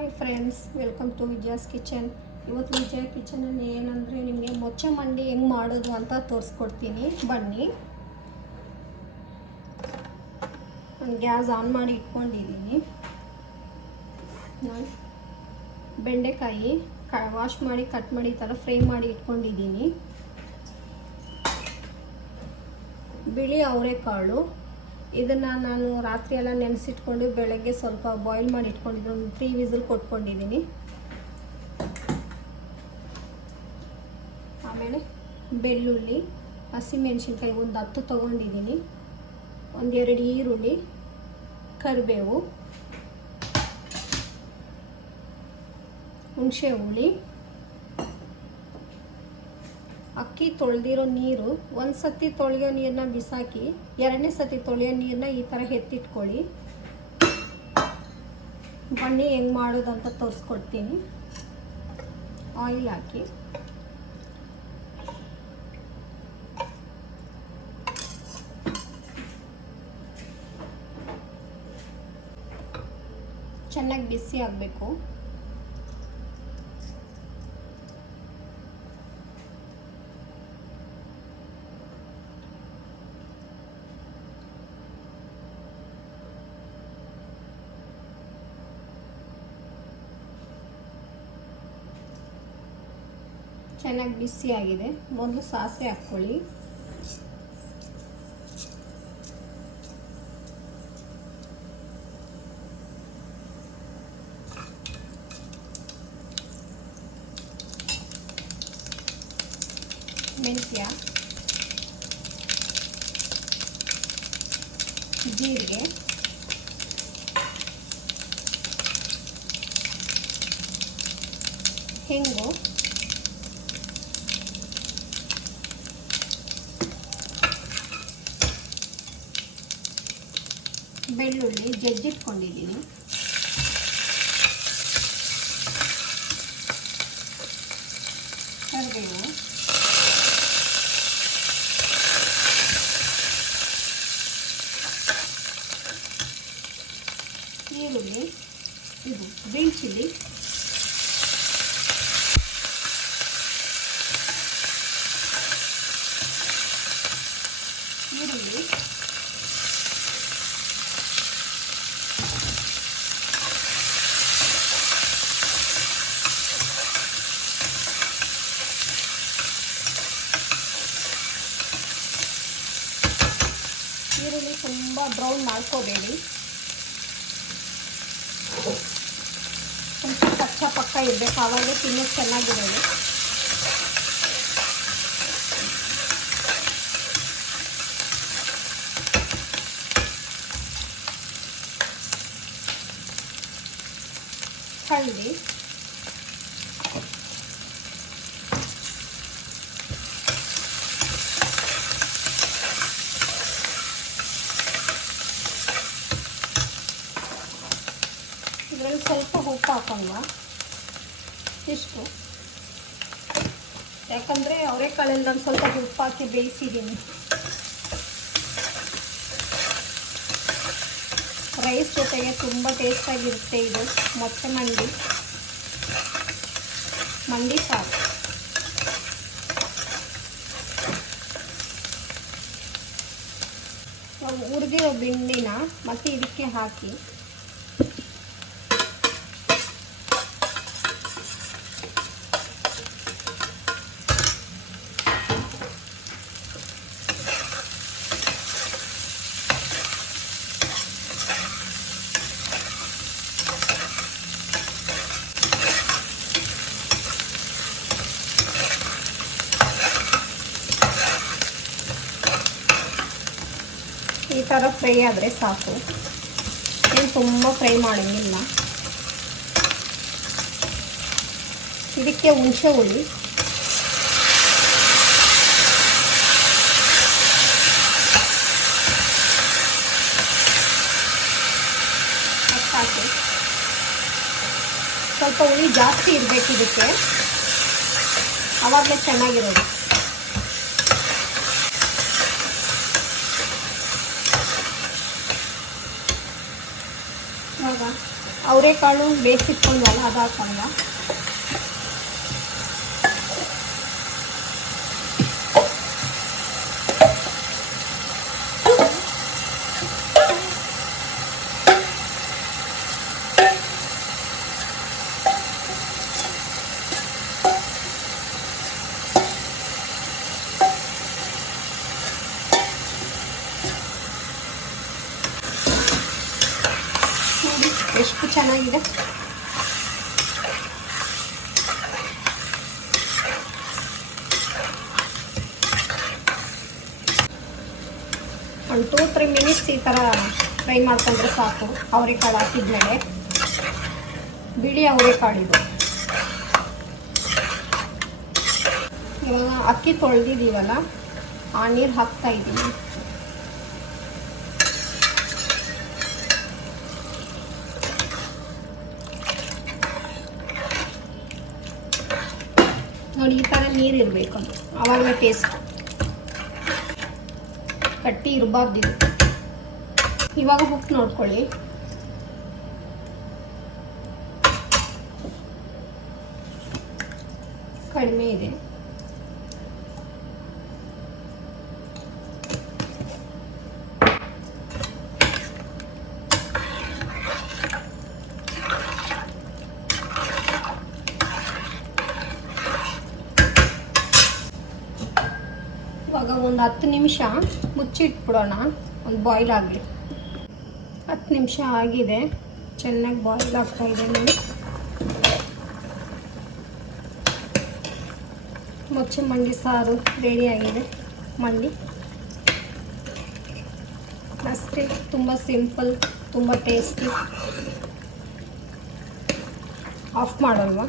Hi friends, welcome to Vijaya's kitchen. ಇವತ್ತು ವಿಜಯ ಕಿಚನಲ್ಲಿ ಏನಂದರೆ ನಿಮಗೆ ಮೊಚ್ಚೆ ಮಂಡಿ ಹೆಂಗೆ ಮಾಡೋದು ಅಂತ ತೋರಿಸ್ಕೊಡ್ತೀನಿ. ಬನ್ನಿ. ನಾನು ಗ್ಯಾಸ್ ಆನ್ ಮಾಡಿ ಇಟ್ಕೊಂಡಿದ್ದೀನಿ. ನಾನು ಬೆಂಡೆಕಾಯಿ ವಾಶ್ ಮಾಡಿ ಕಟ್ ಮಾಡಿ ಈ ಥರ ಫ್ರೈ ಮಾಡಿ ಇಟ್ಕೊಂಡಿದ್ದೀನಿ. ಬಿಳಿ ಅವರೆಕಾಳು, ಇದನ್ನು ನಾನು ರಾತ್ರಿ ಎಲ್ಲ ನೆನೆಸಿಟ್ಕೊಂಡು ಬೆಳಗ್ಗೆ ಸ್ವಲ್ಪ ಬಾಯ್ಲ್ ಮಾಡಿ ಇಟ್ಕೊಂಡಿದ್ದೀನಿ. ಒಂದು 3 ವಿಸಿಲ್ ಕೊಟ್ಕೊಂಡಿದ್ದೀನಿ. ಆಮೇಲೆ ಬೆಳ್ಳುಳ್ಳಿ, ಹಸಿಮೆಣಸಿನ್ಕಾಯಿ ಒಂದು 10 ತೊಗೊಂಡಿದ್ದೀನಿ. 1-2 ಈರುಳ್ಳಿ, ಕರಿಬೇವು, ಹುಣಸೆ ಹುಳಿ, ಅಕ್ಕಿ ತೊಳೆದಿರೋ ನೀರು. ಒಂದು ಸತಿ ತೊಳೆಯೋ ನೀರನ್ನ ಬಿಸಾಕಿ 2ನೇ ಸತಿ ತೊಳೆಯೋ ನೀರನ್ನ ಈ ಥರ ಎತ್ತಿಟ್ಕೊಳ್ಳಿ. ಬನ್ನಿ ಹೆಂಗೆ ಮಾಡೋದು ಅಂತ ತೋರಿಸ್ಕೊಡ್ತೀನಿ. ಆಯಿಲ್ ಹಾಕಿ ಚೆನ್ನಾಗಿ ಬಿಸಿ ಆಗಬೇಕು. ಚೆನ್ನಾಗಿ ಬಿಸಿ ಆಗಿದೆ. ಮೊದಲು ಸಾಸಿವೆ ಹಾಕ್ಕೊಳ್ಳಿ. ಮೆಂತ್ಯ, ಜೀರಿಗೆ, ಹಿಂಗು, ಬೆಳ್ಳುಳ್ಳಿ ಜಜ್ಜಿಟ್ಕೊಂಡಿದ್ದೀನಿ, ಕರಿಬೇವು, ಈರುಳ್ಳಿ, ಇದು ಗ್ರೀನ್ ಚಿಲ್ಲಿ, ಈರುಳ್ಳಿ, ಈರುಳ್ಳಿ ತುಂಬ ಬ್ರೌನ್ ಮಾಡ್ಕೋಬೇಡಿ. ಸ್ವಲ್ಪ ಕಚ್ಚಾ ಪಕ್ಕ ಇರಬೇಕು, ಆವಾಗ ತಿನ್ನೋದು ಚೆನ್ನಾಗಿರೋದು. ಹಳದಿ, ಇದರಲ್ಲಿ ಸ್ವಲ್ಪ ಉಪ್ಪು ಹಾಕೋಣ, ಇಷ್ಟು. ಯಾಕಂದರೆ ಅವರೆಕಾಳಲ್ಲಿ ನಾನು ಸ್ವಲ್ಪ ಉಪ್ಪು ಹಾಕಿ ಬೇಯಿಸಿದ್ದೀನಿ. ರೈಸ್ ಜೊತೆಗೆ ತುಂಬ ಟೇಸ್ಟಾಗಿರುತ್ತೆ ಇದು ಮೊಟ್ಟೆ ಮಂಡಿ ಸಾರು. ಹುರಿದಿರೋ ಬೆಂಡಿನ ಮತ್ತೆ ಇದಕ್ಕೆ ಹಾಕಿ ಈ ಥರ ಫ್ರೈ ಆದರೆ ಸಾಕು, ಏನು ತುಂಬ ಫ್ರೈ ಮಾಡೋಂಗಿಲ್ಲ. ಇದಕ್ಕೆ ಹುಣಸೆ ಹುಳಿ, ಸಾಕು. ಸ್ವಲ್ಪ ಹುಳಿ ಜಾಸ್ತಿ ಇರಬೇಕು ಇದಕ್ಕೆ, ಆವಾಗಲೇ ಚೆನ್ನಾಗಿರೋದು. ಇವಾಗ ಅವರೆಕಾಳು ಬೇಯಿಸಿಟ್ಕೊಂಡ್ವಲ್ಲ ಅದು ಹಾಕೋಣ. ಎಷ್ಟು ಚೆನ್ನಾಗಿದೆ. ಒಂದು 2-3 ಮಿನಿಟ್ಸ್ ಈ ಥರ ಫ್ರೈ ಮಾಡ್ಕೊಂಡ್ರೆ ಸಾಕು. ಅವರೆಕಾಳು ಹಾಕಿದ್ಮೇಲೆ ಬಿಳಿ ಅವರೆಕಾಳಿದು. ಇವಾಗ ಅಕ್ಕಿ ತೊಳೆದಿದ್ದೀವಲ್ಲ ಆ ನೀರು ಹಾಕ್ತಾ ಇದ್ದೀನಿ. ನೋಡಿ ಈ ಥರ ನೀರು ಇರಬೇಕು, ಅದು ಆವಾಗ ಟೇಸ್ಟ್. ಕಟ್ಟಿ ಇರಬಾರ್ದಿದು. ಇವಾಗ ಉಪ್ಪು ನೋಡ್ಕೊಳ್ಳಿ. ಕಡಿಮೆ ಇದೆ. ಇವಾಗ ಒಂದು 10 ನಿಮಿಷ ಮುಚ್ಚಿಟ್ಬಿಡೋಣ, ಒಂದು ಬಾಯ್ಲ್ ಆಗಲಿ. 10 ನಿಮಿಷ ಆಗಿದೆ, ಚೆನ್ನಾಗಿ ಬಾಯ್ಲ್ ಆಗ್ತಾ ಇದೆ. ನೋಡಿ ಮೊಚ್ಚೆ ಮಂಡಿ ಸಾರು ರೆಡಿಯಾಗಿದೆ. ಮಂಡಿ ಅಷ್ಟೇ, ತುಂಬ ಸಿಂಪಲ್, ತುಂಬ ಟೇಸ್ಟಿ. ಆಫ್ ಮಾಡೋಲ್ವಾ?